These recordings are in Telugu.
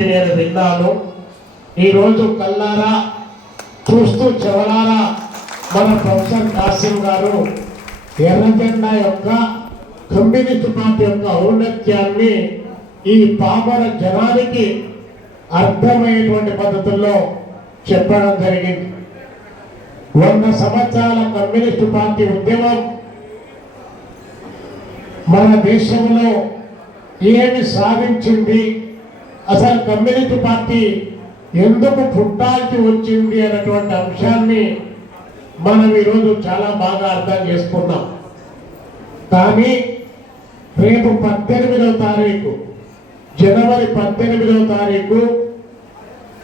నేను విన్నాను. ఈరోజు కల్లారా చూస్తూ చెవరారా మన ప్రొఫెసర్ కాసిం గారు ఎర్రజెండా యొక్క కమ్యూనిస్ట్ పార్టీ యొక్క ఔన్నత్యాన్ని ఈ పామర జనానికి అర్థమయ్యేటువంటి పద్ధతుల్లో చెప్పడం జరిగింది. 100 సంవత్సరాల కమ్యూనిస్టు పార్టీ ఉద్యమం మన దేశంలో ఏమి సాధించింది, అసలు కమ్యూనిస్ట్ పార్టీ ఎందుకు పుట్టాల్సి వచ్చింది అన్నటువంటి అంశాన్ని మనం ఈరోజు చాలా బాగా అర్థం చేసుకున్నాం. కానీ రేపు 18వ తారీఖు జనవరి 18వ తారీఖు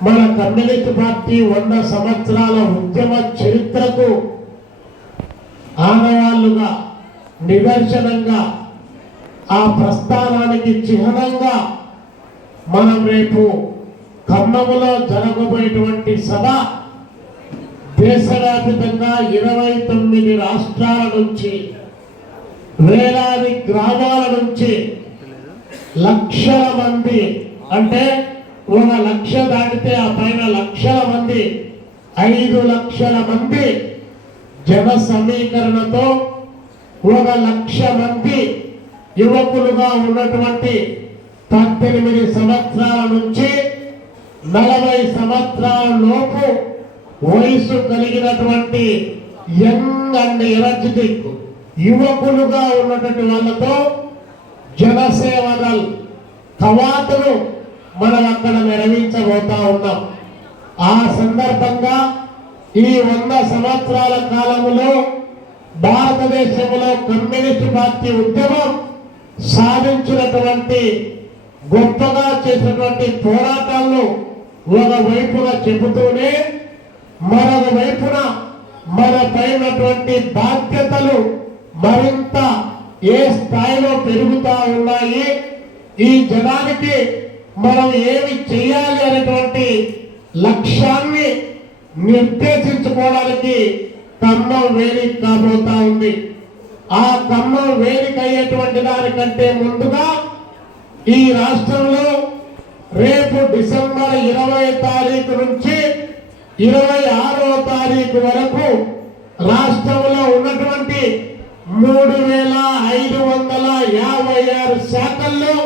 మన కమ్యూనిస్ట్ పార్టీ 100 సంవత్సరాల ఉద్యమ చరిత్రకు ఆనవాళ్లుగా నిదర్శనంగా ఆ ప్రస్థానానికి చిహ్నంగా మనం రేపు ఖమ్మంలో జరగబోయేటువంటి సభ దేశవ్యాప్తంగా 29 రాష్ట్రాల నుంచి వేలాది గ్రామాల నుంచి లక్షల మంది, అంటే 1 లక్ష దాటితే ఆ పైన లక్షల మంది, 5 లక్షల మంది జన సమీకరణతో 1 లక్ష మంది యువకులుగా ఉన్నటువంటి 18 సంవత్సరాల నుంచి 40 సంవత్సరాల లోపు వయసు కలిగినటువంటి యంగ్ అండ్ ఎనర్జెటిక్ యువకులుగా ఉన్నటువంటి వాళ్ళతో జనసేవదల్ కవాతును మనం అక్కడ నిర్వహించబోతా ఉన్నాం. ఆ సందర్భంగా ఈ 100 సంవత్సరాల కాలంలో భారతదేశంలో కమ్యూనిస్ట్ పార్టీ ఉద్యమం సాధించినటువంటి గొప్పగా చేసినటువంటి పోరాటాలను ఒక వైపున చెబుతూనే మరొక వైపున మన పైనటువంటి బాధ్యతలు మరింత ఏ స్థాయిలో పెరుగుతా ఉన్నాయి, ఈ జనానికి మనం ఏమి చేయాలి అనేటువంటి లక్ష్యాన్ని నిర్దేశించుకోవడానికి ఖమ్మం వేదిక కాబోతా ఉంది. ఆ ఖమ్మం వేదిక అయ్యేటువంటి దానికంటే ముందుగా ఈ రాష్ట్రంలో రేపు డిసెంబర్ 20 తారీఖు నుంచి 26వ తారీఖు వరకు రాష్ట్రంలో ఉన్నటువంటి 3556 శాఖల్లో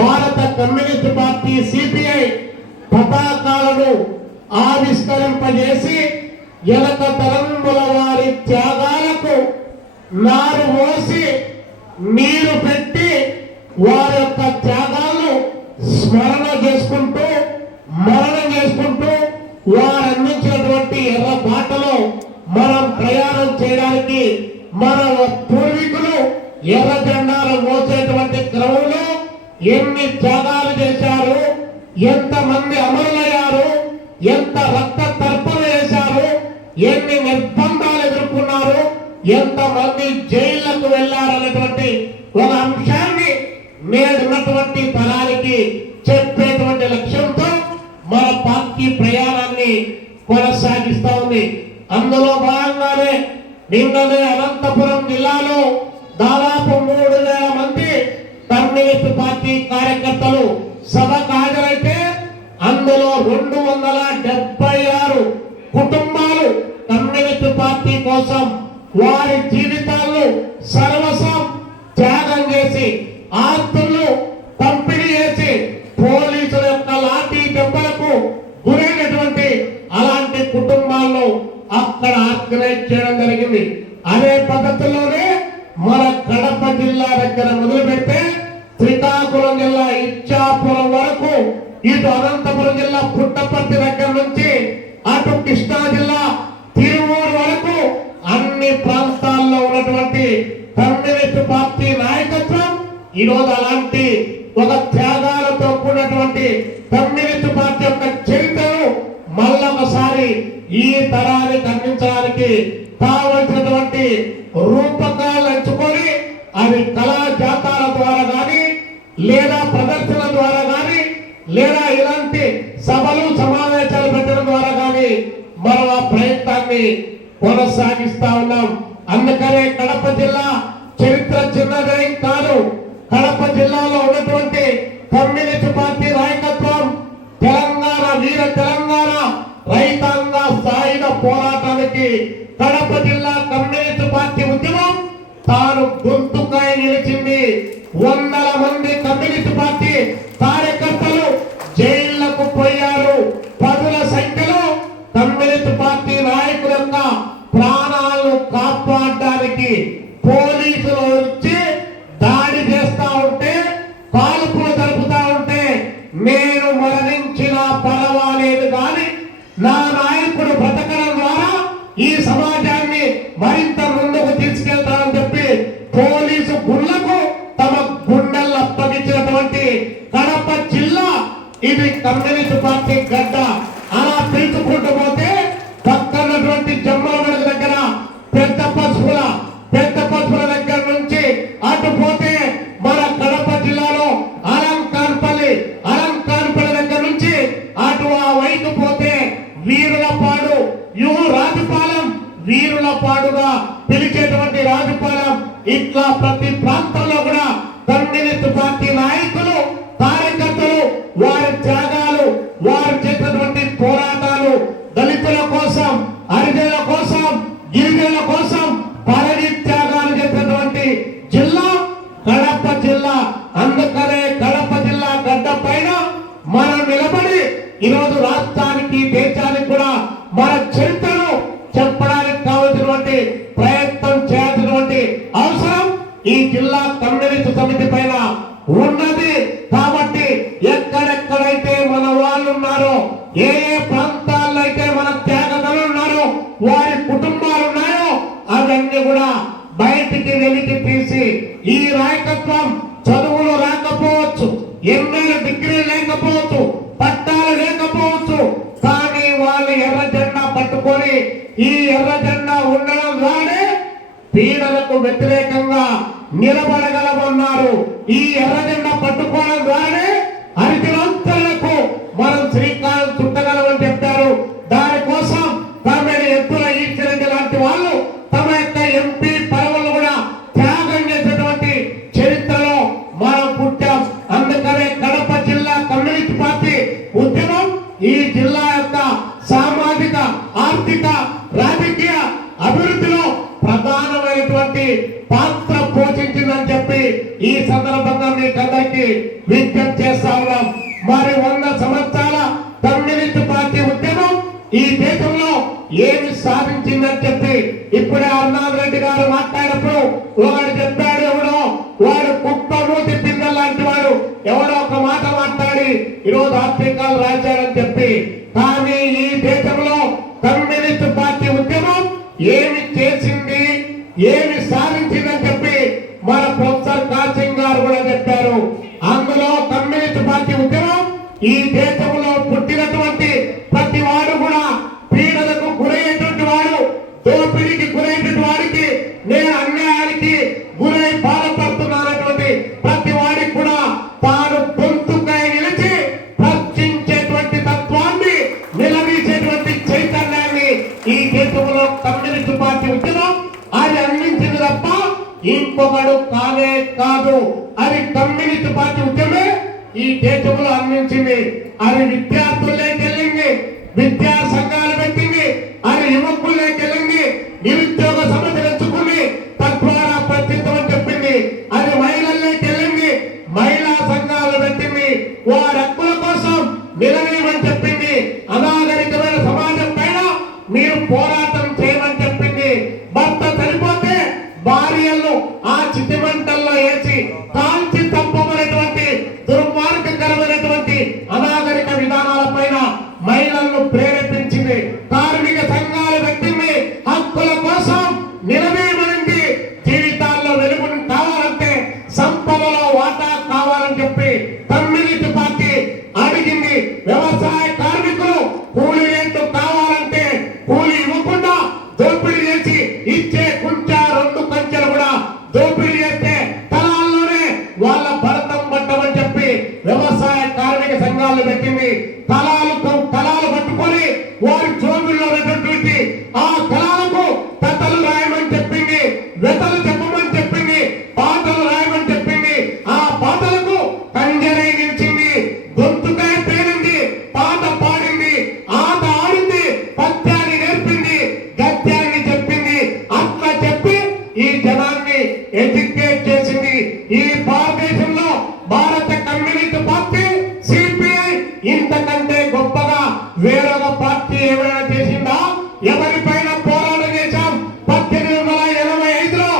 భారత కమ్యూనిస్ట్ పార్టీ సిపిఐ పతాకాలను ఆవిష్కరింపజేసి ఎలక తరంబుల వారి త్యాగాలకు నారు పోసి నీరు పెట్టి వారి యొక్క త్యాగాలను స్మరణ చేసుకుంటూ మరణం చేసుకుంటూ వారు అందించినటువంటి ఎర్ర బాటలో మనం ప్రయాణం చేయడానికి మన పూర్వీకులు ఎర్ర జెండాలు మోసేటువంటి క్రమంలో ఎన్ని త్యాగాలు చేశారు, ఎంతమంది అమరులయ్యారు, ఎంత రక్త తర్పణ చేశారు, ఎన్ని నిర్బంధాలు ఎదుర్కొన్నారు, ఎంతమంది జైళ్లకు వెళ్లారనేటువంటి ఒక అంశాన్ని నేడున్నటువంటి తరానికి చెప్పేటువంటి లక్ష్యంతో మన పార్టీ ప్రయాణాన్ని కొనసాగిస్తా ఉంది. అందులో భాగంగానే నిన్ననే అనంతపురం జిల్లాలో దాదాపు 3000 మంది కమ్యూనిస్ట్ పార్టీ కార్యకర్తలు సభకు హాజరైతే అందులో 276 కుటుంబాలు కమ్యూనిస్ట్ పార్టీ కోసం వారి జీవితాలను సర్వస్వం త్యాగం చేసి ఆస్తులు పంపిణీ చేసి పోలీసుల యొక్క లాఠీ దెబ్బలకు గురైనటువంటి అలాంటి కుటుంబాలను అక్కడ ఆర్గనైజ్ చేయడం జరిగింది. అదే పద్ధతిలోనే మన కడప జిల్లా దగ్గర మొదలు పెడితే శ్రీకాకుళం జిల్లా ఇచ్చాపురం వరకు, ఇటు అనంతపురం జిల్లా పుట్టపర్తి దగ్గర నుంచి అటు కృష్ణా జిల్లా తిరువూరు వరకు అన్ని ప్రాంతాల్లో ఉన్నటువంటి కమ్యూనిస్ట్ పార్టీ నాయకత్వం ఈరోజు అలాంటి ఒక త్యాగాలతో కూడినటువంటి కమ్యూనిస్ట్ పార్టీ యొక్క చరిత్రను మళ్ళొకసారి ఈ తరానికి అందించడానికి కావలసినటువంటి రూపకాలు ఎంచుకొని అవి కళా జాతాల ద్వారా కానీ లేదా ప్రదర్శన ద్వారా కానీ లేదా ఇలాంటి సభలు సమావేశాలు పెట్టడం ద్వారా కానీ మనం ఆ ప్రయత్నాన్ని కొనసాగిస్తా ఉన్నాం. అందుకనే కడప జిల్లా చరిత్ర చిన్నదేం కాదు. కడప జిల్లాలో ఉన్నటువంటి కమ్యూనిస్ట్ పార్టీ నాయకత్వం తెలంగాణ వీర తెలంగాణ రైతాంగ సాయుధ పోరాటానికి కడప జిల్లా కమ్యూనిస్ట్ పార్టీ ఉద్యమం తాను గొంతుకై నిలిచింది. వందల మంది కమ్యూనిస్ట్ పార్టీ కార్యకర్తలు జైళ్లకు పోయారు. పదుల సంఖ్యలో కమ్యూనిస్ట్ పార్టీ నాయకుల యొక్క ప్రాణాలను కాపాడడానికి పోలీసులు వచ్చి దాడి చేస్తా ఉంటే, కాల్పులు జరుపుతా ఉంటే నేను మరణించినా పర్వాలేదు కానీ నా నాయకుడు బ్రతకడం ద్వారా ఈ సమాజాన్ని మరింత ముందుకు తీసుకెళ్తానని చెప్పి పోలీసు గుళ్లకు తమ గుండెలు అప్పగించినటువంటి కడప జిల్లా ఇది కమ్యూనిస్ట్ పార్టీ గడ్డ. అలా పిలుచుకుంటూ పోతే పక్కనటువంటి జమ్మలగడ దగ్గర పెద్ద పసుపుల దగ్గర నుంచి అటు పోతే మన కడప జిల్లాలో అలంకాన్పల్లి దగ్గర నుంచి అటు ఆ వైపు పోతే వీరులపాడు రాజుపాలెం, వీరులపాడుగా పిలిచేటువంటి రాజుపాలెం, ఇట్లా ప్రతి ప్రాంతంలో కూడా కమ్యూనిస్ట్ పార్టీ నాయకులు కార్యకర్తలు వారి త్యాగాలు, వారు చేసినటువంటి పోరాటాలు దళితుల కోసం, హరిజనుల కోసం, గిరిజనుల కోసం పరని త్యాగాలు చేసినటువంటి జిల్లా కడప జిల్లా. అందుకనే కడప జిల్లా గడ్డ పైన మనం నిలబడి ఈరోజు రాష్ట్రానికి, దేశానికి కూడా మన చరిత్రను చెప్పడానికి కావలసినటువంటి ప్రయత్నం చేయాల్సినటువంటి అవసరం ఈ జిల్లా కమ్యూనిస్ట్ సమితి పైన ఉన్నది. కాబట్టి ఎక్కడెక్కడైతే మన వాళ్ళు ఉన్నారో, ఏ ప్రాంతాల్లో అయితే మన త్యాగదలు ఉన్నారో, వారి కుటుంబాలు ఉన్నాయో అవన్నీ కూడా బయటికి వెలికి తీసి, ఈ నాయకత్వం చదువులు రాకపోవచ్చు, ఎన్నెల డిగ్రీ లేకపోవచ్చు, పట్టాలు లేకపోవచ్చు, కానీ వాళ్ళు ఎర్ర జెండా పట్టుకొని ఈ ఎర్ర జెండా ఉండడం ద్వారానే పీడలకు వ్యతిరేకంగా నిలబడగలమన్నారు. ఈ ఎర్ర జెండా పట్టుకోవడం ద్వారానే హరిజనులకు మనం శ్రీకారం చుట్టగలమని చెప్పారు. దానికోసం కామెడీ ఎత్తుల ఈశ్వరెడ్డి లాంటి వాళ్ళు తమ యొక్క ఎంపీ పదవులను కూడా త్యాగం చేసినటువంటి చరిత్రలో మనం పుట్టాం. అందుకనే కడప జిల్లా కమ్యూనిస్ట్ పార్టీ ఉద్యమం ఈ జిల్లా యొక్క సామాజిక, ఆర్థిక, రాజకీయ అభివృద్ధిలో ప్రధానమైనటువంటి పాత్ర పోషించిందని చెప్పి ఈ సందర్భంగా మీకు అందరికీ విజ్ఞప్తి చేస్తా ఉన్నాం. మరి 100 సంవత్సరాల కమ్యూనిస్ట్ పార్టీ ఉద్యమం ఈ దేశంలో ఏమి సాధించిందని చెప్పి ఇప్పుడే అర్నాథ్ రెడ్డి గారు మాట్లాడినప్పుడు ఒకడు చెప్పాడు, ఎవడో వాడు కుక్క మూతి పిందె లాంటి వాడు ఎవడో ఒక మాట మాట్లాడి ఈరోజు ఆర్థికాలు రాశాడని చెప్పి. కానీ ఈ దేశంలో కమ్యూనిస్ట్ పార్టీ ఉద్యమం ఏమి చేసింది, ఏమి సాధించిందని చెప్పి మన ప్రొఫెసర్ కాసింగ్ గారు కూడా చెప్పారు. అందులో కమ్యూనిస్ట్ పార్టీ ఉద్యమం ఈ దేశంలో పుట్టినటువంటి ప్రతి వాడు కూడా పీడలకు గురయ్యేటువంటి వాడు, దోపిడీకి గురైనటువంటి వాడికి, నేను అన్యాయానికి గురై బాధపడుతున్నటువంటి ప్రతి వాడికి కూడా తాను గొంతుకై నిలిచి ప్రశ్నించేటువంటి తత్వాన్ని, నిలదీసేటువంటి చైతన్యాన్ని ఈ దేశంలో కమ్యూనిస్ట్ పార్టీ ఉద్యమం అది అందించింది తప్ప ఇంకొకడు కానే కాదు. అది కమ్యూనిస్ట్ పార్టీ ఉద్యమే ఈ దేశంలో అందించింది. అది విద్యార్థుల్లోకి వెళ్ళింది, విద్యా సంఘాలు పెట్టింది, అది యువకుల్లోకి వెళ్ళింది, నిరుద్యోగ సమస్యలు ఎంచుకుని తద్వారా ప్రశ్నించమని చెప్పింది. అది మహిళల్లోకి వెళ్ళింది, మహిళా సంఘాలు పెట్టింది, వారి హక్కుల కోసం నిలవేయమని చెప్పింది. అనాగరికమైన సమాజం పైన మీరు పోరాటం చేయమని చెప్పింది. భర్త చనిపోతే భార్యలను ఆ చితిమంటల్లో వేసి కాల్చి తప్పమనేటువంటి దుర్మార్గకరమైనటువంటి అనాగరిక విధానాల పైన మహిళలను ప్రేరేపించింది. కార్మిక సంఘాలు పెట్టింది, హక్కుల కోసం నిలవేయమనింది. జీవితాల్లో వెలుగు కావాలంటే సంపదలో వాటా కావాలని చెప్పి కమ్యూనిస్ట్ పార్టీ అడిగింది. వ్యవసాయ కార్మికులు కూలీ రేట్లు కావాలంటే కూలీ ఇవ్వకుండా దోపిడీ చేసి ఇచ్చే కుంచా 2 కంచెలు కూడా దోపిడీ చేస్తే తలాల్లోనే వాళ్ళ భరతం పట్టమని చెప్పి వ్యవసాయ కార్మిక సంఘాలు పెట్టింది. తలాలు పట్టుకొని వారి జోబుల్లో ఉన్నటువంటి ఆ కళాలకు కథలు రాయమని చెప్పింది, వెతలు చెప్పమని చెప్పింది, పాటలు రాయమని చెప్పింది. ఆ పాటలకు కంజరై నిలిచింది, గొంతుకై పేరింది, ఇంతకంటే గొప్పగా వేరొక పార్టీ ఏమైనా చేసిందా? ఎవరిపైన పోరాటం చేశాం? 1885లో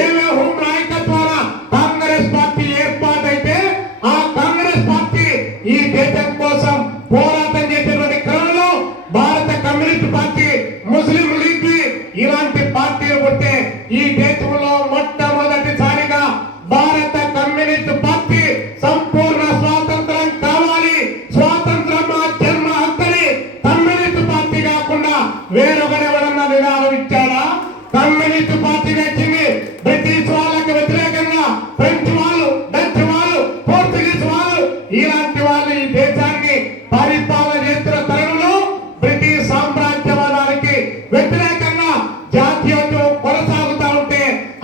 ఏమేహూ నాయకత్వాన కాంగ్రెస్ పార్టీ ఏర్పాటైతే ఆ కాంగ్రెస్ పార్టీ ఈ దేశం కోసం పోరాటం చేసేటువంటి క్రమంలో భారత కమ్యూనిస్ట్ పార్టీ, ముస్లిం లీగ్ ఇలాంటి పార్టీలు పుట్టే ఈ దేశంలో మొట్టమొదటిసారిగా భారత కమ్యూనిస్ట్ పార్టీ సంపూర్ణ స్వాతంత్రం కావాలి, స్వాతంత్రం మా జన్మ హక్కని కమ్యూనిస్ట్ పార్టీ కాకుండా వేరొకరెవరన్నా నినాదం ఇచ్చాడా? కమ్యూనిస్ట్ పార్టీ వచ్చింది బ్రిటిష్ వాళ్ళకి వ్యతిరేకంగా ఫ్రెంచ్ వాళ్ళు, డచ్ వాళ్ళు, పోర్చుగీస్ వాళ్ళు ఇలాంటి వాళ్ళు ఈ దేశాన్ని పరిపాలన చేస్తున్న తరుణంలో బ్రిటిష్ సామ్రాజ్యవాదానికి వ్యతిరేకంగా జాతీయోద్యమం కొనసాగుతా ఉంటే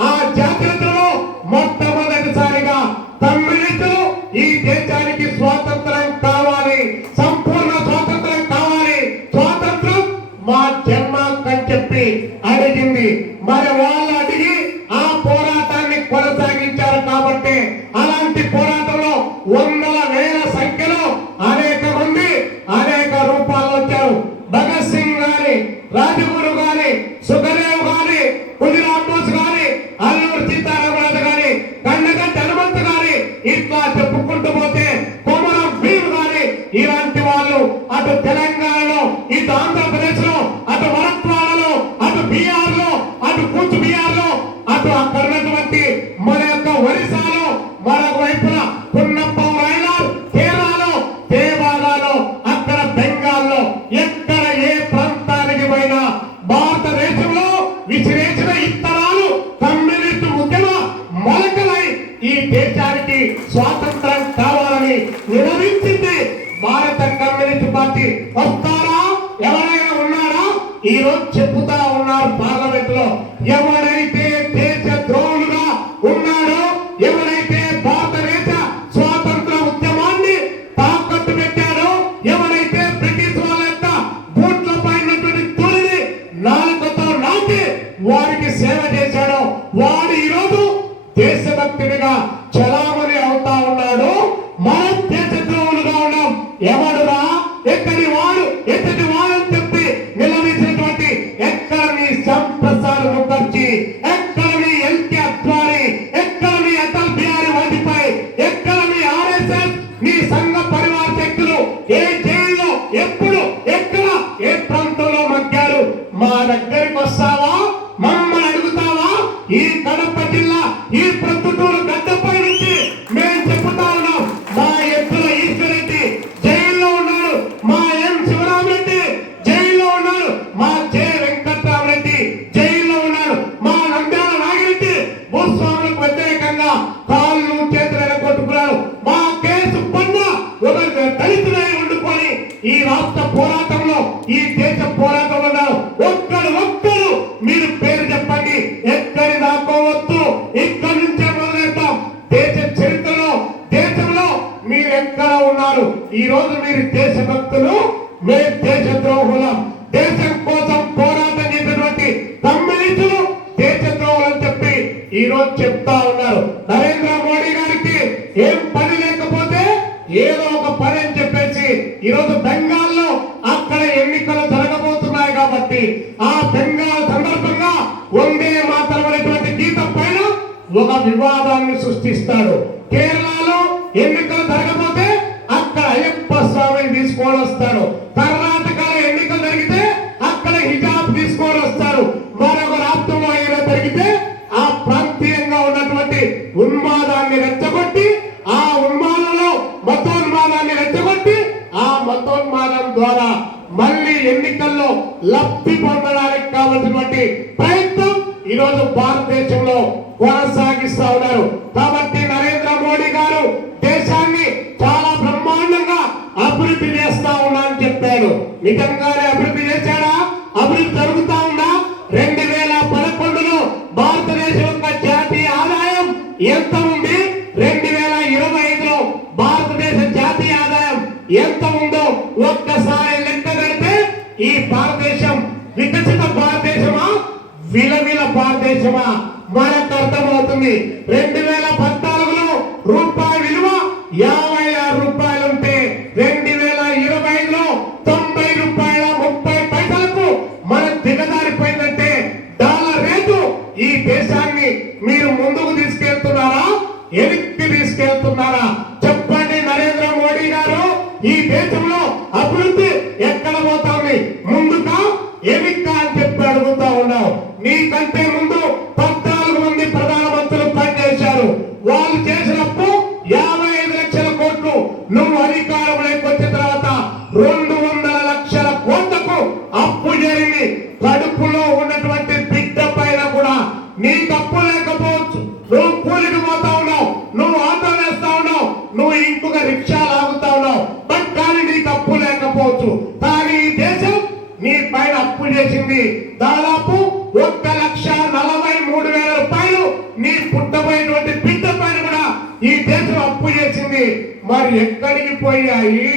ఆ జాతీయోద్యమంలో మొట్టమొదటిసారిగా కమ్యూనిస్టులు ఈ దేశానికి స్వాతంత్రం కావాలి, సంపూర్ణ స్వాతంత్రం కావాలి, స్వాతంత్రం మా జన్మ అని చెప్పి అడిగింది. మరి వాళ్ళు అడిగి ఆ పోరాటాన్ని కొనసాగించారు కాబట్టి అలాంటి పోరాటంలో వందల వేల సంఖ్యలో అనేక మంది అనేక రూపాల్లో వచ్చారు. భగత్ సింగ్ గాని, రాజగురు గాని, సుఖదేవ్ గాని, ఖుదీరామ్ బోస్ గాని, అల్లూరి సీతారామరాజు గాని, కన్నగంటి హనుమంతు గాని, ఇట్లా చెప్పుకుంటూ పోతే కొమరం భీమ్ గాని ఇలాంటి వాళ్ళు అటు తెలంగాణలో, ఇటు ఆంధ్రప్రదేశ్ లో, అటు మరాఠ్వాడలో, అటు బీహార్ లో, అటు కూచ్ బీహార్ లో, అటు అక్కడ ఉన్నటువంటి మన యొక్క ఒరిస్సాలో, మరొక వైపున పున్నప్ప రాయలార్ కేరళలో, దేవాలలో, అక్కడ బెంగాల్లో, ఎక్కడ ఏ ప్రాంతానికి పోయినా భారతదేశంలో విసిరేసిన ఇత్తనాలు కమ్యూనిస్టు ఉద్యమ మొలకలై ఈ దేశానికి స్వాతంత్రం కావాలని నిలవించింది భారత కమ్యూనిస్ట్ పార్టీ. వస్తారా? ఎవరైనా ఉన్నారా? ఈ రోజు చెప్పుతా ఉన్నారు పార్లమెంట్ లో, ఎవరైతే దేశ ద్రోహులుగా ఉన్నాడో, ఎవరైతే భారతదేశ స్వాతంత్ర ఉద్యమాన్ని తాకట్టు పెట్టాడో, ఎవరైతే బ్రిటిష్ వాళ్ళ యొక్క బూట్ల పైనటువంటి తుడిని నాలుకతో నాటి వారికి సేవ చేశాడో వాడు ఈరోజు దేశభక్తుడిగా చలామణి అవుతా ఉన్నాడు. మనం దేశద్రోహులుగా ఉన్నాం. ఎవడురా? ఎక్కడి వాడు, ఎక్కడి వాడని చెప్పి నిలదీసినటువంటి ఎక్కడ మీ శ్యాంప్రసాద్ ముఖర్జీ, ఎక్కడ మీ ఎల్కే అద్వానీ, ఎక్కడ మీ అటల్ బిహారీ వాజ్పేయి, ఎక్కడ మీ ఆర్ఎస్ఎస్, మీ సంఘ పరివార శక్తులు ఏ జైల్లో, ఎప్పుడు, ఎక్కడ, ఏ ప్రాంతంలో మగ్గారు? మా దగ్గరికి వస్తావా? మమ్మల్ని అడుగుతావా? ఈ కడప జిల్లా, ఈ ప్రొద్దుటూరు గడ్డపై నుంచి మేము చెప్పుతా ఉన్నాం. మా ఎత్తుల ఈశ్వరెడ్డి జైల్లో ఉన్నాడు, మా ఎం శివరామరెడ్డి జైల్లో ఉన్నాడు, మా జె వెంకట్రామరెడ్డి జైల్లో ఉన్నాడు, మా నంద్యాల నాగిరెడ్డి భూస్వాములకు వ్యతిరేకంగా కాళ్ళు చేతులు ఎరగొట్టుకున్నాడు. మా కేసు పన్న ఒక దళితులై ఉండుకొని ఈ రాష్ట్ర పోరాటంలో, ఈ దేశ పోరాటంలో ఉన్నారు. ఒక్కరు మీరు పేరు చెప్పండి. ఎక్కడి దాకోవద్దు, ఇక్కడి నుంచే మొదలెడతాం. దేశ చరిత్రలో, దేశంలో మీరు ఎక్కడ ఉన్నారు? ఈ రోజు మీరు దేశభక్తులు, మేము దేశ ద్రోహులం. దేశం కోసం పోరాటం చేసినటువంటి కమ్యూనిస్టులు దేశ ద్రోహులని చెప్పి ఈ రోజు చెప్తా ఉన్నారు. నరేంద్ర మోడీ గారికి ఏం పని లేకపోతే ఏదో ఒక పని అని చెప్పేసి ఈరోజు బెంగాల్లో అక్కడ ఎన్నికలు జరగబోతున్నాయి కాబట్టి ఆ బెంగాల్ సందర్భంగా వందే మాతరం అనేటువంటి గీతం పైన ఒక వివాదాన్ని సృష్టిస్తాడు. కేరళలో ఎన్నికలు జరగబోతే అక్కడ అయ్యప్ప స్వామిని తీసుకొని వస్తాడు. కర్ణాటకలో ఎన్నికలు జరిగితే అక్కడ హిజాబ్ తీసుకొని వస్తారు. మరొక రాష్ట్రంలో ఏదో జరిగితే ఆ ప్రాంతీయంగా ఉన్నటువంటి ఉన్మాదాన్ని రెచ్చగొట్టి, ఆ ఉన్మాదంలో మతోన్మాదాన్ని రెచ్చగొట్టి, ఆ మతోన్మాదం ద్వారా మళ్ళీ ఎన్నికల్లో లబ్ధి పొందడానికి కావలసినటువంటి ప్రయత్నం ఈరోజు భారతదేశంలో కొనసాగిస్తా ఉన్నారు. కాబట్టి నరేంద్ర మోడీ గారు దేశాన్ని చాలా బ్రహ్మాండంగా అభివృద్ధి చేస్తా ఉన్నా అని చెప్పాడు. నిజంగానే అభివృద్ధి చేశాడా? అభివృద్ధి జరుగుతా ఉందా? 2011లో భారతదేశం యొక్క జాతీయ ఆదాయం ఎంత ఉంది? 2025లో భారతదేశ జాతీయ ఆదాయం ఎంత ఉందో ఒక్కసారి లెక్క కడితే ఈ భారతదేశం వికసిత భారతదేశమా, విలవిల భారతదేశమా మనకు అర్థమవుతుంది. 2014లో రూపాయి విలువ 56 రూపాయలు ఉంటే 2025 దేశంలో అభివృద్ధి ఎక్కడ పోతా ఉంది, ముందుగా ఎనిక్కా అని చెప్పి అడుగుతా ఉన్నావు. నీకంటే ముందు 14 మంది ప్రధానమంత్రులు పనిచేశారు. వాళ్ళు చేసినప్పుడు 55 లక్షల కోట్లు. నువ్వు అధికారంలోకి వచ్చిన తర్వాత 200 లక్షల కోట్లకు అప్పు జరిగి కడుపులో ఉన్నటువంటి బిడ్డ పైన కూడా నీకు అప్పు లేకపోవచ్చు. నువ్వు కూలికి పోతా ఉన్నావు, నువ్వు ఆటో వేస్తా ఉన్నావు, నువ్వు ఇంకొక రిక్షా లాగుతా ఉన్నావు. బట్ కానీ నీకు అప్పు లేకపోవచ్చు. కానీ ఈ దేశం నీ పైన అప్పు చేసింది దాదాపు 1,43,000 రూపాయలు. నీ పుట్టబోయేటువంటి బిడ్డ పైన కూడా ఈ దేశం అప్పు చేసింది. మరి ఎక్కడికి పోయాయి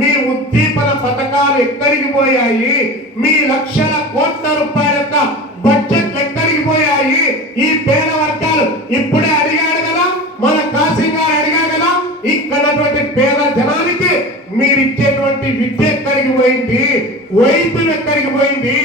మీ ఉద్దీపన పథకాలు? ఎక్కడికి పోయాయి మీ లక్షల కోట్ల రూపాయల యొక్క బడ్జెట్? ఎక్కడికి పోయాయి? ఈ పేద వర్గాలు ఇప్పుడే అడిగాడు కదా, మన కాసింగ్ గారు అడిగాడు కదా, ఇక్కడటువంటి పేద జనానికి మీరు ఇచ్చేటువంటి విద్య ఎక్కడికి పోయింది? వైద్యం ఎక్కడికి పోయింది?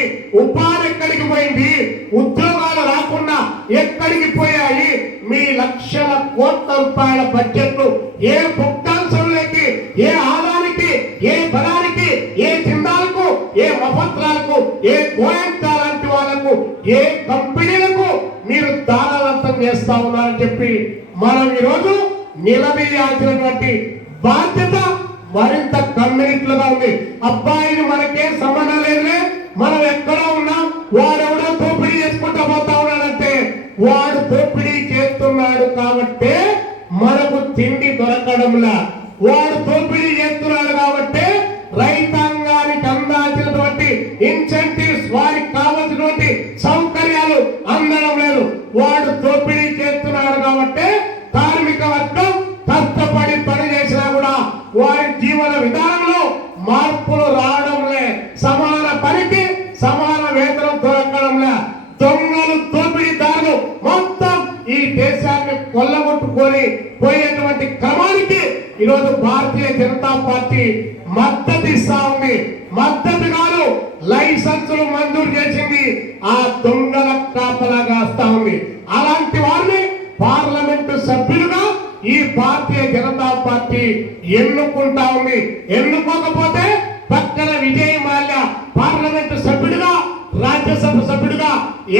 ఉపాధి ఎక్కడికి పోయింది? ఉద్యోగాలు రాకుండా ఎక్కడికి పోయాయి మీ లక్షల కోట్ల రూపాయల బడ్జెట్లు? ఏ బుక్కాంశంలోకి, ఏ ఆదానికి, ఏ బలానికి, ఏ చిందాలకు, ఏ మఫత్రాలకు, ఏ గోయంకా లాంటి వాళ్ళకు, ఏ కంపెనీలకు మీరు దానాలంతం చేస్తా ఉన్నారని చెప్పి మనం ఈరోజు నిలదీయాల్సినటువంటి బాధ్యత మరింత కమ్యూనిటీలుగా ఉంది. అబ్బాయిని మనకే సంబంధం లేదులే, మనం ఎక్కడో ఉన్నాం, వాడెవడో దోపిడీ చేసుకుంటా పోతా ఉన్నాడంటే వాడు దోపిడీ చేస్తున్నాడు కాబట్టి మనకు తిండి దొరకడంలా. వాడు దోపిడీ చేస్తున్నాడు కాబట్టి రైతాంగానికి అందాల్సినటువంటి ఇన్సెంటివ్స్, వారికి కావాల్సినటువంటి సౌకర్యాలు అందడం లేదు. వాడు దోపిడీ చేస్తున్నాడు కాబట్టి కార్మిక వర్గం కష్టపడి పని చేసినా కూడా వారి జీవన విధానంలో మార్పులు రావడంలే. సమాన పనికి సమాన వేతనం దొరకడంలే. దొంగలు, దోపిడీదారులు మొత్తం ఈ దేశాన్ని కొల్లగొట్టుకొని పోయేటువంటి క్రమానికి ఈరోజు భారతీయ జనతా పార్టీ మద్దతు ఇస్తా ఉంది. మద్దతు కాదు, లైసెన్సులు మంజూరు చేసింది ఆ దొంగల కాపలా కాస్తా ఉంది. అలాంటి వారిని పార్లమెంటు సభ్యులుగా ఈ భారతీయ జనతా పార్టీ ఎన్నుకుంటా ఉంది. ఎన్నుకోకపోతే పక్కన విజయ్ మాల్యా పార్లమెంటు సభ్యుడిగా, రాజ్యసభ సభ్యుడిగా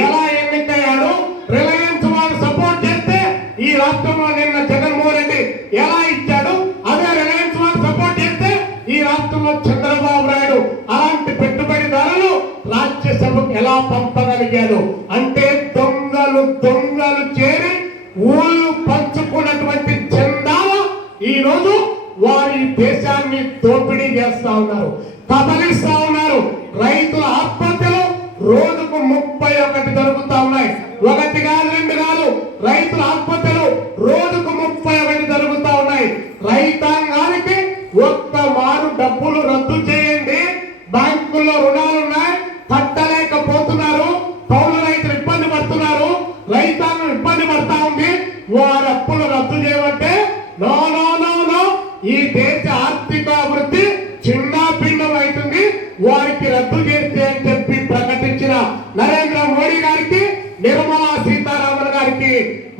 ఎలా ఎన్నికయ్యాడు? రిలయన్స్ వారు సపోర్ట్ చేస్తే ఈ రాష్ట్రంలో నిన్న జగన్మోహన్ రెడ్డి ఎలా ఇచ్చాడు? అదే రిలయన్స్ వారు సపోర్ట్ చేస్తే ఈ రాష్ట్రంలో చంద్రబాబు నాయుడు అలాంటి పెట్టుబడిదారులు రాజ్యసభకు ఎలా పంపగలిగారు? అంటే దొంగలు చేరి ఊళ్ళు పంచుకున్నటువంటి చందాల ఈ రోజు వారి దేశాన్ని దోపిడీ చేస్తా ఉన్నారు, కబలిస్తా ఉన్నారు. రైతుల ఆత్మహత్యలు రోజుకు 31 జరుగుతా ఉన్నాయి. 1 కాదు, 2 కాదు, రైతుల ఆత్మహత్యలు రోజుకు 31 జరుగుతా ఉన్నాయి. రైతాంగానికి ఒక్క మారు డబ్బులు రద్దు చేయండి. బ్యాంకుల్లో రుణాలు ఉన్నాయి, కట్టలేకపోతున్నారు. కౌలు రైతులు ఇబ్బంది పడుతున్నారు, రైతాంగం ఇబ్బంది పడతా ఉంది. వారి అప్పులు రద్దు చేయమంటే నో నో నో నో, ఈ దేశ ఆర్థిక అభివృద్ధి చిన్న భిన్నం అవుతుంది, వారికి రద్దు చేస్తే అని చెప్పి ప్రకటించిన నరేంద్ర మోడీ గారికి, నిర్మలా సీతారామన్ గారికి,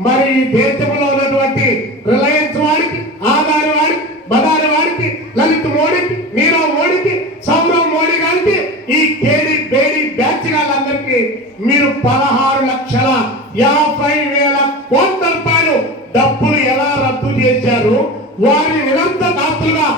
మరి ఈ దేశంలో ఉన్నటువంటి రిలయన్స్ వాడికి, ఆదాని వాడికి, బదాని వాడికి, లలిత్ మోడీకి, నీరవ్ మోడీకి, సౌరవ్ మోడీ గారికి, ఈ కేడీ బేడీ బ్యాచ్ గాళ్ళందరికీ మీరు 16,50,000 కోట్ల రూపాయలు డబ్బులు ఎలా రద్దు చేశారు? వారిని నిరంతర ఆస్తులుగా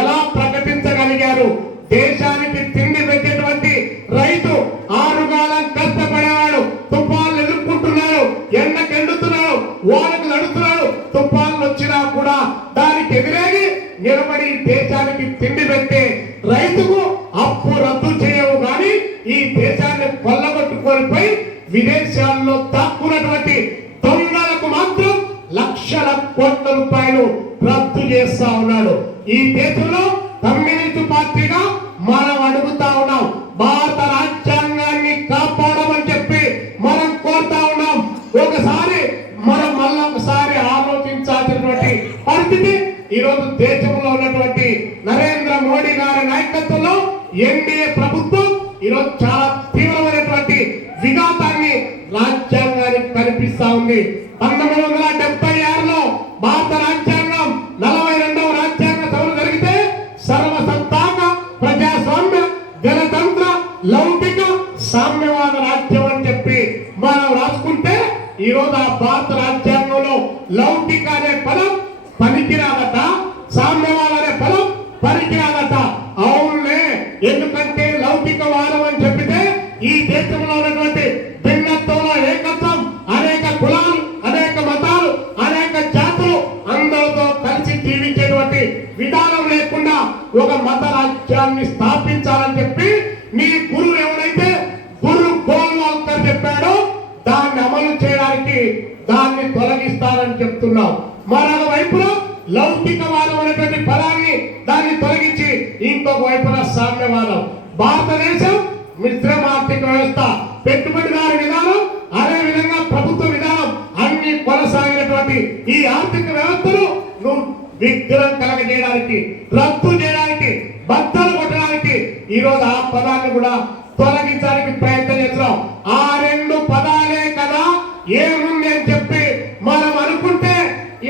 ఎలా ప్రకటించగలిగారు? దేశానికి తిండి పెట్టేటువంటి రైతు 6 కాలం కష్టపడేవాడు తుఫాన్లు ఎదుర్కొంటున్నాడు, ఎండకెండుతున్నాడు, వానకు నడుస్తున్నాడు. తుఫాన్లు వచ్చినా కూడా దానికి ఎదురేగి నిలబడి దేశానికి తిండి పెట్టే రైతుకు అప్పు రద్దు చేయవు కానీ ఈ దేశాన్ని కొల్లగొట్టుకొని పోయి విదేశాల్లో దాక్కున్నటువంటి దొంగలకు మాత్రం లక్షల కోట్ల రూపాయలు రద్దు చేస్తా ఉన్నాడు. ఈ దేశంలో కమ్యూనిస్ట్ పార్టీగా మనం అడుగుతా ఉన్నాం, భారత రాజ్యాంగాన్ని కాపాడమని చెప్పి మనం కోరుతా ఉన్నాం. ఒకసారి మనం మళ్ళొకసారి ఆలోచించాల్సినటువంటి పరిస్థితి ఈరోజు దేశంలో ఉన్నటువంటి నరేంద్ర మోడీ గారి నాయకత్వంలో ఎన్డీఏ ప్రభుత్వం ఈరోజు చాలా తీవ్రమైనటువంటి విఘాతాన్ని రాజ్యాంగానికి కనిపిస్తా ఉంది. 1976లో భారత రాజ్యాంగం 42వ రాజ్యాంగ సభలు జరిగితే సర్వసత్తా గణతంత్ర లౌకిక సామ్యవాద రాజ్యం అని చెప్పి మనం రాసుకుంటే ఈరోజు ఆ భారత రాజ్యాంగంలో లౌకిక అనే పదం పనికిరాదట, సామ్యవాద అనే పదం పనికిరాదట. అవునులే, ఎందుకంటే లౌకికవాదం అని చెప్పితే ఈ దేశంలో ఉన్నటువంటి భిన్నత్వంలో ఏకత్వం, అనేక కులాలు, అనేక మతాలు, అనేక జాతులు అందరితో కలిసి జీవించేటువంటి విధానం లేకుండా ఒక మత రాజ్యాన్ని స్థాపించాలని చెప్పి నీ గురువు ఎవరైతే గురు గోల్వాల్కర్ చెప్పాడో దాన్ని అమలు చేయడానికి దాన్ని తొలగిస్తారని చెప్తున్నాం. మరొక వైపున లౌకికవాదం అనేటువంటి పదాన్ని దాన్ని తొలగించి ఇంకొక వైపున సామ్యవాదం. భారతదేశం మిశ్రమ ఆర్థిక వ్యవస్థ, పెట్టుబడిదారు విధానం, అదే విధంగా ప్రభుత్వ విధానం అన్ని కొనసాగినటువంటి ఈ ఆర్థిక వ్యవస్థను నువ్వు విగ్రహం కలగజేయడానికి, రద్దు చేయడానికి, బద్దలు కొట్టడానికి ఈరోజు ఆ పదాన్ని కూడా తొలగించడానికి ప్రయత్నం చేస్తున్నాం. ఆ రెండు పదాలే కదా ఏముంది అని చెప్పి మనం అనుకుంటే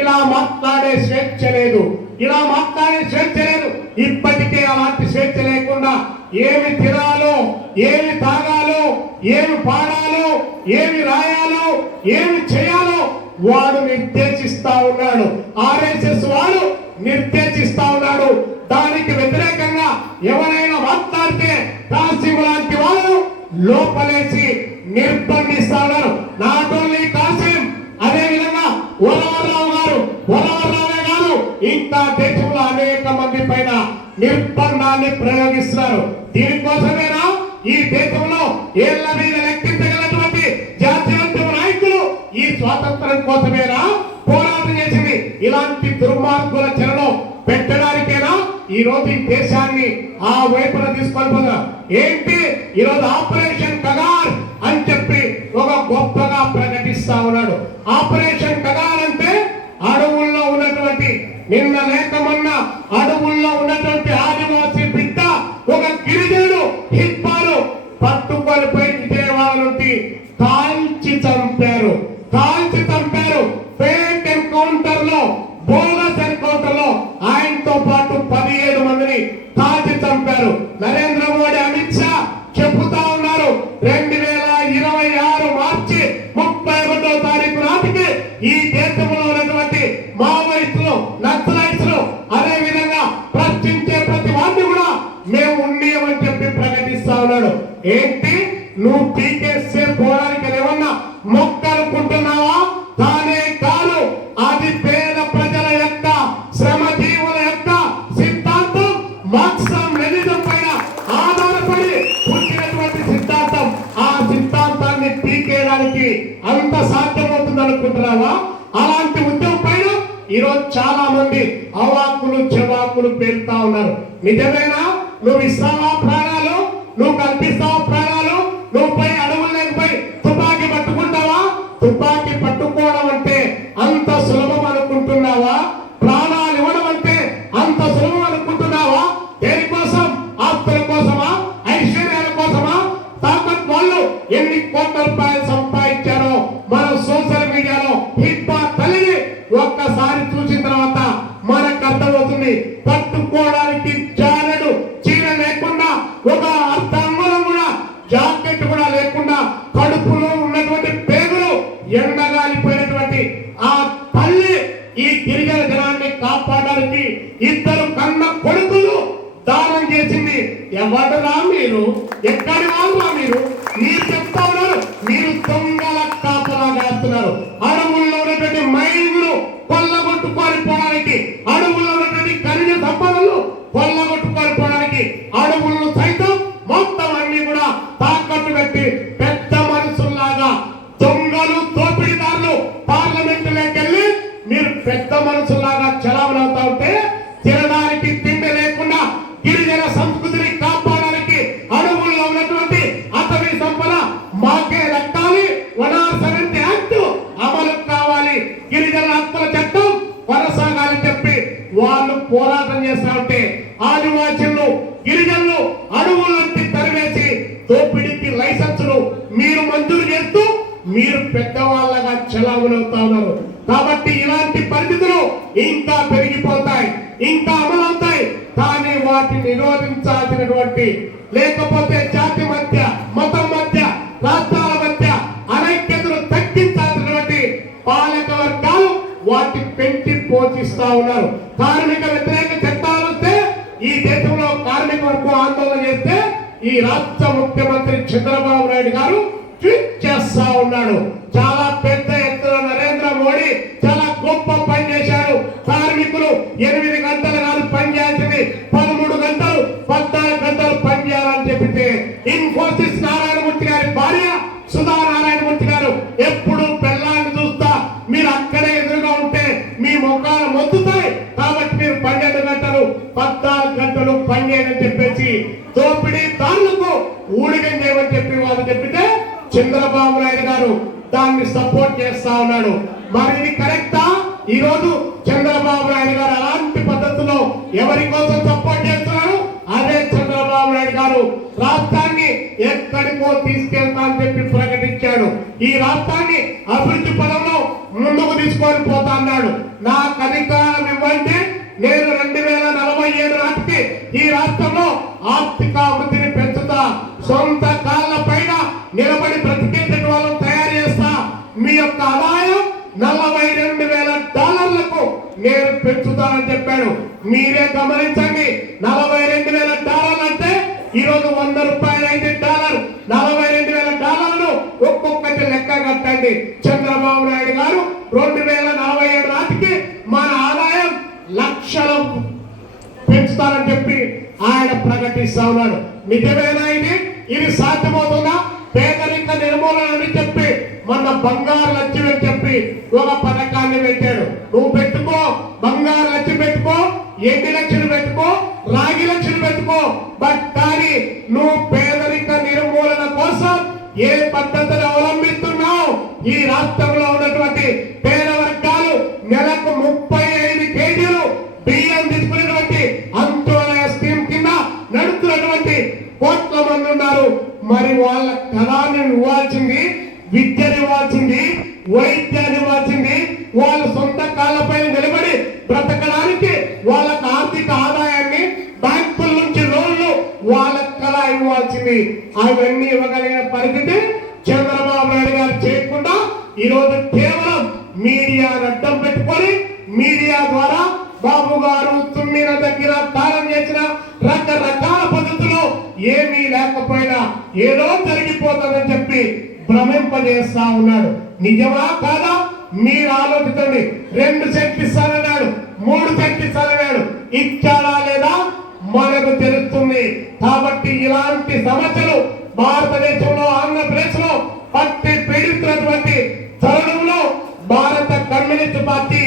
ఇలా మాట్లాడే స్వేచ్ఛ లేదు, ఇలా మాట్లాడే స్వేచ్ఛ లేదు. ఇప్పటికే అలాంటి స్వేచ్ఛ లేకుండా ఏమి తినాలో, ఏమి తాగాలో, ఏమి పాడాలో, ఏమి రాయాలో, ఏమి చేయాలో వాడు నిర్దేశిస్తా ఉన్నాడు. ఆర్ఎస్ఎస్ వాడు నిర్దేశిస్తా ఉన్నాడు. దానికి వ్యతిరేకంగా ఎవరైనా మాట్లాడితే కాసిం లాంటి వాళ్ళు లోపలేసి నిర్బంధిస్తా ఉన్నారు. నాట్ ఓన్లీ కాసిం, అదే విధంగా వరవరరావు గారు ఇంకా దేశంలో అనేక మంది పైన నిర్బంధాన్ని ప్రయోగిస్తున్నారు. దీనికోసమేనా ఈ దేశంలో ఏళ్ల మీద లెక్కించగలటువంటి జాతీయోద్యమ నాయకులు ఈ స్వాతంత్రం కోసమేనా పోరాటం చేసింది? ఇలాంటి దుర్మార్గుల చెరలో పెట్టడానికేనా ఈ రోజు ఈ దేశాన్ని ఆ వైపున తీసుకొని పోతున్నారు? ఏంటి ఈరోజు ఆపరేషన్ కగార్ అని చెప్పి ఒక గొప్పగా ప్రకటిస్తా ఉన్నాడు. ఆపరేషన్ కగార్ అంటే అడవుల్లో ఉన్నటువంటి, నిన్న లేక మొన్న అడవుల్లో ఉన్నటువంటి ఆదివాసీ బిడ్డ ఒక గిరిజనుడు హిట్బాలు పట్టుకొని పోయి విజయవాడ నుండి కాల్చి చంపారు. ఫేక్ ఎన్కౌంటర్ లో, బోగస్ ఎన్కౌంటర్ లో ఆయనతో పాటు 17 మందిని కాల్చి చంపారు. నరేంద్ర మోడీ, అమిత్ షా చెబుతా ఉన్నారు 2026 మార్చి 31వ తారీఖు నాటికి ఈ దేశంలో ఉన్నటువంటి మావోయిస్టులు, నక్సలైట్స్, అదే విధంగా ప్రశ్నించే ప్రతి వారిని కూడా మేము ఉండేమని చెప్పి ప్రకటిస్తా ఉన్నాడు. ఏంటి నువ్వు పీకేసే పోవడానికి ఏమన్నా మొక్కలుకుంటున్నావా? కానే కాదు. అది పేద ప్రజల యొక్క, శ్రమజీవుల యొక్క సిద్ధాంతం, మార్క్సిజం లెనినిజం పైన ఆధారపడి పుట్టినటువంటి సిద్ధాంతం. ఆ సిద్ధాంతాన్ని పీకేయడానికి అంత సాధ్యమవుతుంది అనుకుంటున్నావా? అలాంటి ఉద్యమం పైన ఈరోజు చాలా మంది అవాకులు చెవాకులు పేరుతా ఉన్నారు. నిజమేనా? నువ్వు ఇస్తావా ప్రాణాలు? నువ్వు కల్పిస్తావా ప్రాణాలు? నువ్వు పోయి అడవులు లేకపోయి తుపాకీ పట్టుకుంటావా? తుపాకీ పట్టుకోవడం అంటే అంత సులభం అనుకుంటున్నావా? ప్రాణాలు ఇవ్వడం అంటే అంత సులభం అనుకుంటున్నావా? దేనికోసం? ఆస్తుల కోసమా? ఐశ్వర్యాల కోసమా? తాకత్ వాళ్ళు ఎన్ని కోట్ల రూపాయలు సంపాదించారో మనం సోషల్ మీడియాలో హిట్బా తల్లిని ఒక్కసారి చూసిన తర్వాత మనకు అర్థమవుతుంది. పట్టుకోవడానికి జానడు చీర లేకుండా, ఒక అర్థంగులం కూడా, జాకెట్ కూడా లేకుండా, కడుపులో ఉన్నటువంటి పేగులు ఎండగాలిపోయినటువంటి ఆ తల్లి ఈ గిరిజన జనాన్ని కాపాడడానికి 2 కన్న కొడుకులు దానం చేసింది. ఎవరురా మీరు? ఎక్కడి వాళ్ళరా మీరు? మీరు చెప్తా ఉన్నారు మీరు దొంగల కాపలా వేస్తున్నారు. అడవుల్లో ఉన్నటువంటి మైన్లు కొల్లగొట్టుకొని పోవడానికి, అడవుల్లో ఉన్నటువంటి ఖనిజ సంపదలు కొల్లగొట్టుకొని పోవడానికి, అడవులను సైతం మొత్తం అన్ని కూడా తాకట్టు పెట్టి పెద్ద మనుషుల్లాగా దొంగలు, దోపిడీదారులు పార్లమెంటులోకి వెళ్ళి మీరు పెద్ద మనుషుల్లాగా చలామణి అవుతా ఉంటే, తినడానికి తిండి లేకుండా గిరిజన సంస్కృతిని కాపాడడానికి అడవుల్లో ఉన్నటువంటి అటవీ సంపద మాకే దక్కాలి, వనాసరంతి యాక్ట్ అమలు కావాలి, గిరిజన హక్కుల చట్టం కొనసాగాలని చెప్పి వాళ్ళు పోరాటం చేస్తా ఉంటే, ఆదివాసీలు, గిరిజనులు అడవులంటి తరివేసి దోపిడీకి లైసెన్సులు మీరు మంజూరు చేస్తూ మీరు పెద్దవాళ్ళగా చలామణవుతా ఉన్నారు. కాబట్టి ఇలాంటి పరిస్థితులు ఇంకా పెరిగిపోతాయి, ఇంకా అమలవుతాయి. కానీ వాటిని నిరోధించాల్సినటువంటి, లేకపోతే జాతి మధ్య, మతం మధ్య, రాష్ట్రాల మధ్య అనైక్యతను తగ్గించాల్సినటువంటి పాలక వర్గాలు వాటి పెంచి పోషిస్తా ఉన్నారు. కార్మిక వ్యతిరేక చట్టాలు వస్తే ఈ దేశంలో కార్మిక వర్గం ఆందోళన చేస్తే ఈ రాష్ట్ర ముఖ్యమంత్రి చంద్రబాబు నాయుడు గారు ట్వీట్ చేస్తా ఉన్నాడు. చాలా పెద్ద ఎత్తున నరేంద్ర మోడీ చాలా గొప్ప పని చేశాడు. కార్మికులు 8 గంటలు కాదు పని చేయాల్సింది 13 గంటలు 14 గంటలు పని చేయాలని చెప్పితే ఇన్ఫోసిస్ నారాయణమూర్తి గారి భార్య సుధా నారాయణమూర్తి గారు ఎప్పుడు పెళ్ళాన్ని చూస్తా మీరు అక్కడే ఎదురుగా ఉంటే మీ ముఖాలు మొద్దుతాయి, కాబట్టి మీరు 12 గంటలు 14 గంటలు పని చేయని చెప్పేసి దోపిడీ దారులకు ఊడిగం చేయమని చెప్పి వాళ్ళు చెప్పితే చంద్రబాబు నాయుడు గారు దాన్ని సపోర్ట్ చేస్తా ఉన్నాడు. మరి ఇది కరెక్టా? ఈ రోజు చంద్రబాబు నాయుడు గారు అలాంటి పద్ధతిలో ఎవరి కోసం సపోర్ట్ చేస్తున్నారు? అదే చంద్రబాబు నాయుడు గారు రాష్ట్రాన్ని ఎక్కడికో తీసుకెళ్తా అని చెప్పి ప్రకటించాడు. ఈ రాష్ట్రాన్ని అభివృద్ధి పదంలో ముందుకు తీసుకొని పోతా అన్నాడు. నాకు అధికారం ఇవ్వండి, నేను 2047 నాటికి ఈ రాష్ట్రంలో ఆర్థిక అభివృద్ధిని పెంచుతా, సొంత కాళ్ళ పైన నిలబడి బ్రతికేటట్టు వాళ్ళని తయారు చేస్తా, మీ యొక్క ఆదాయం $42,000 నేను పెంచుతానని చెప్పాడు. మీరే గమనించండి, $42,000 అంటే ఈరోజు $100 అయితే డాలర్, $42,000 ఒక్కొక్కటి లెక్క కట్టండి. చంద్రబాబు నాయుడు గారు 2047 నాటికి మన ఆదాయం లక్షలు పెంచుతారని చెప్పి ఆయన ప్రకటిస్తా ఉన్నాడు. నిజమేనా ఇది సాధ్యమవుతుందా? పేదరిక నిర్మూలన అని చెప్పి మన బంగారు లక్ష్యం అని చెప్పి ఒక పథకాన్ని పెట్టాడు. నువ్వు పెట్టుకో, బంగారు లక్ష్యం పెట్టుకో, ఎండి లక్ష్యం పెట్టుకో, రాగి లక్ష్యం పెట్టుకో, బట్ కానీ నువ్వు పేదరిక నిర్మూలన కోసం ఏ పద్ధతిని అవలంబిస్తున్నావు? ఈ రాష్ట్రంలో ఉన్నటువంటి పేద వర్గాలు నెలకు 35 కేజీలు బియ్యం తీసుకునేటువంటి అంత్యోదయ స్కీమ్ కింద నడుస్తున్నటువంటి కోట్ల మంది ఉన్నారు. మరి వాళ్ళ కళాన్ని ఇవ్వాల్సింది, విద్యను ఇవ్వాల్సింది, వైద్యాన్ని ఇవ్వాల్సింది, వాళ్ళ సొంత కాళ్ళపై నిలబడి బ్రతకడానికి వాళ్ళకు ఆర్థిక ఆదాయాన్ని, బ్యాంకుల నుంచి లోన్లు వాళ్ళ కళ ఇవ్వాల్సింది. అవన్నీ ఇవ్వగలిగిన పరిస్థితి చంద్రబాబు నాయుడు గారు చేయకుండా ఈరోజు కేవలం మీడియా అడ్డం పెట్టుకొని మీడియా ద్వారా బాబు గారు తుమ్మిన దగ్గర తాళం చేసిన రకరకాల పద్ధతుల్లో ఏమీ లేకపోయినా ఏదో జరిగిపోతుందని చెప్పి భ్రమింపజేస్తా ఉన్నాడు. నిజమా కాదా? మీరు ఆలోచించండి. 2 సెంట్లు ఇస్తానన్నాడు, 3 సెంట్లు ఇస్తానన్నాడు, ఇచ్చాడా లేదా మనకు తెలుస్తుంది. కాబట్టి ఇలాంటి సమస్యలు భారతదేశంలో, ఆంధ్రప్రదేశ్ లో పట్టి పీడిస్తున్నటువంటి తరుణంలో భారత కమ్యూనిస్ట్ పార్టీ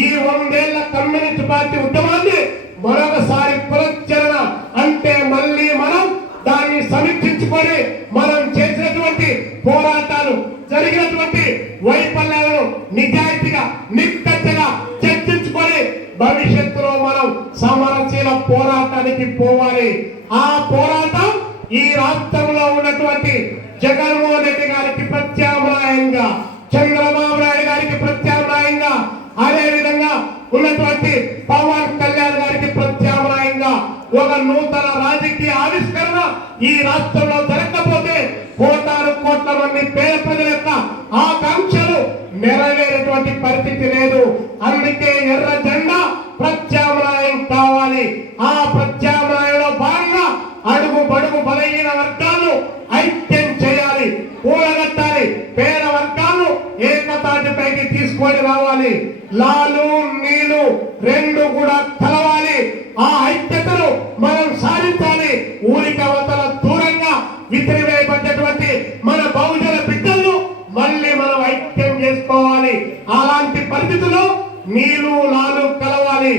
ఈ 100 ఏళ్ల కమ్యూనిస్ట్ పార్టీ ఉద్యమాన్ని మరొకసారి పునశ్చరణ అంటే మళ్ళీ మనం దాన్ని సమీక్షించుకొని మనం చేసినటువంటి పోరాటాలు, జరిగినటువంటి వైఫల్యాలను నిజాయితీగా, నిక్కచ్చిగా చర్చించుకొని భవిష్యత్తులో మనం సమరశీల పోరాటానికి పోవాలి. ఆ పోరాటం ఈ రాష్ట్రంలో ఉన్నటువంటి జగన్మోహన్ రెడ్డి గారికి ప్రత్యామ్నాయంగా, చంద్రబాబు నాయుడు గారికి ప్రత్యామ్నాయంగా, అదే విధంగా ఉన్నటువంటి పవన్ కళ్యాణ్ గారికి ప్రత్యామ్నాయంగా ఒక నూతన రాజకీయ ఆవిష్కరణ ఈ రాష్ట్రంలో జరగకపోతే కోట్ల మంది పేద ప్రజల యొక్క ఆకాంక్షలు నెరవేరేటువంటి పరిస్థితి లేదు. అందుకే ఎర్ర జెండా ప్రత్యామ్నాయం కావాలి. ఆ ప్రత్యామ్నాయంలో భాగంగా అడుగు బడుగు బలహీన వర్గాలను ఐక్యం చేయాలి, కూడగట్టాలి, పేద వర్గాలను ఏకతాటిపైకి తీసుకొని రావాలి. లాలు నీలు 2 కూడా కలవాలి. ఆ ఐక్యతను మనం సాధించాలి. ఊరికి అవతల దూరంగా విసిరివేయబడ్డటువంటి మన బహుజన బిడ్డలను మళ్ళీ మనం ఐక్యం చేసుకోవాలి. అలాంటి పరిస్థితుల్లో నీలు లాలు కలవాలి.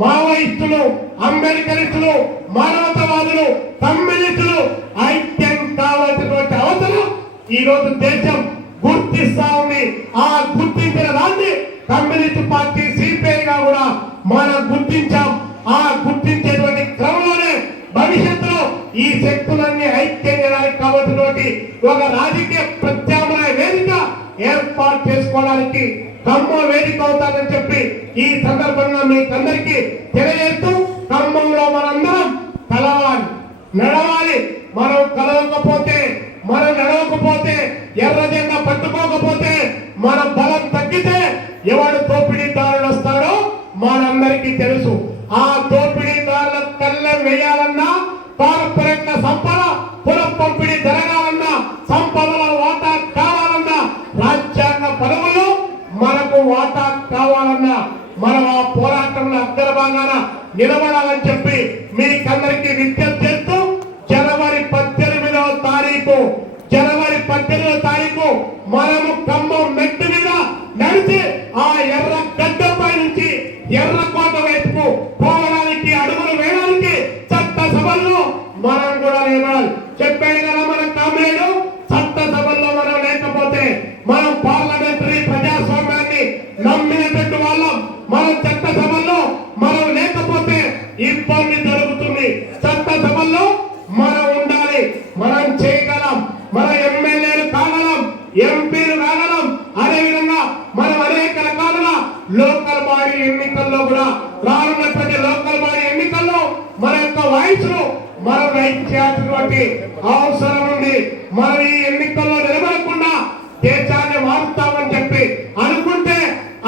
మావోయిస్టులు, అంబేద్కరిస్టులు, మానవతావాదులు, కమ్యూనిస్టులు ఐక్యం కావాల్సినటువంటి అవసరం ఈ రోజు దేశం గుర్తిస్తా ఉంది. ఆ గుర్తించిన దాన్ని కమ్యూనిస్ట్ పార్టీ సిపిఐగా కూడా మనం గుర్తించాం. ఆ గుర్తించేటువంటి క్రమంలోనే భవిష్యత్తులో ఈ శక్తులన్నీ ఐక్యం చేయడానికి కావాల్సినటువంటి ఒక రాజకీయ ప్రత్యామ్నాయ వేదిక ఏర్పాటు చేసుకోవడానికి ఖమ్మం వేదిక అవుతాదని చెప్పి ఈ సందర్భంగా మీకు అందరికీ తెలియజేస్తూ ఖమ్మంలో మనందరం కలవాలి, నడవాలి. మనం కలవకపోతే, మనం నడవకపోతే, ఎర్ర జెండా పట్టుకోకపోతే, మన బలం తగ్గితే ఎవడు దోపిడీదారుడు వస్తాడో మనందరికీ తెలుసు. ఆ దోపిడీదారుల కళ్ళెం వేయాలన్నా, కార్పొరేట్ల సంపద పునః పంపిణీ జరగాలన్నా, సంపదల వాటా కావాలన్నా, రాజ్యాంగ పదవులు మనకు వాటా కావాలన్నా మనం ఆ పోరాటంలో అగ్రభాగాన నిలబడాలని చెప్పి మీకందరికీ విజ్ఞప్తి చేస్తూ జనవరి 18వ తారీఖు మనము ఖమ్మం మెట్టు మీద నడిచి ఆ ఎర్ర గడ్డపై నుంచి ఎర్రకోట వైపుకు పోవడానికి, అడుగులు వేయడానికి చట్టసభల్లో మనం కూడా నిలబడాలి. చెప్పాడు కదా మన కామ్రేడు, చట్టసభల్లో మనం లేకపోతే మనం పార్లమెంటరీ ప్రజాస్వామ్యాన్ని నమ్మినటువంటి వాళ్ళం. మనం చట్టసభల్లో మనం లేకపోతే ఇబ్బంది జరుగుతుంది. చట్టసభల్లో మనం ఉండాలి, మనం చేయగలం, మన ఎమ్మెల్యేలు కాగలం, ఎంపీలు కాగలం. అదేవిధంగా మనం అనేక రకాలుగా లోకల్ బాడీ ఎన్నికల్లో కూడా, రానున్నటువంటి లోకల్ బాడీ ఎన్నికల్లో మన యొక్క వాయిస్ ను మనం రైట్ చేయాల్సినటువంటి అవసరం ఉంది. మనం ఈ ఎన్నికల్లో నిలబడకుండా దేశాన్ని మారుస్తామని చెప్పి అనుకుంటే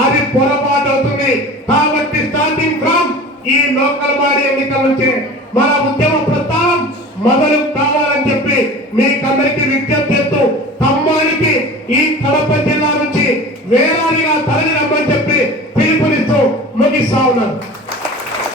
అది పొరపాటు అవుతుంది. కాబట్టి స్టార్టింగ్ ఫ్రమ్ ఈ లోకల్ బాడీ ఎన్నికల నుంచి మన ఉద్యమ ప్రస్థానం మొదలు కావాలని చెప్పి మీకందరికీ విజ్ఞప్తి చేస్తూ, ఖమ్మానికి ఈ కడప జిల్లా నుంచి వేలాదిగా తరలి రమ్మని చెప్పి పిలుపునిస్తూ ముగిస్తా ఉన్నారు.